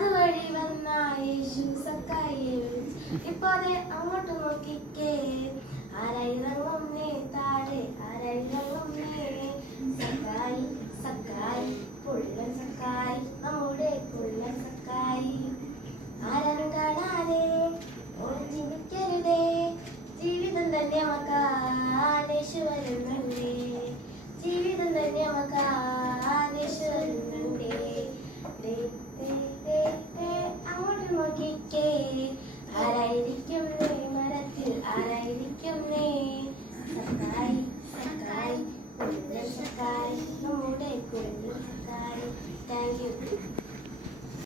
അതുവഴി വന്ന യേശു സക്കായിയെ വിളിച്ചു. ഇപ്പോഴെ അങ്ങോട്ട് നോക്കിക്കേ, ആരായിറങ്ങുന്നേ താഴെ, ആരായിറങ്ങുന്നേ. സക്കായി സക്കായി പുള്ളൻ സക്കായി, നമ്മുടെ പുള്ളൻ സക്കായി. ആരാനും കാണാതെ ഓണം ചിന്തിക്കരുതേ, ജീവിതം ധന്യമാക്കാൻ യേശു വരുന്നുണ്ടേ, ജീവിതം ധന്യമാക്കാൻ യേശു വരുന്നുണ്ടേ. അങ്ങോട്ട് നോക്കിക്കേ,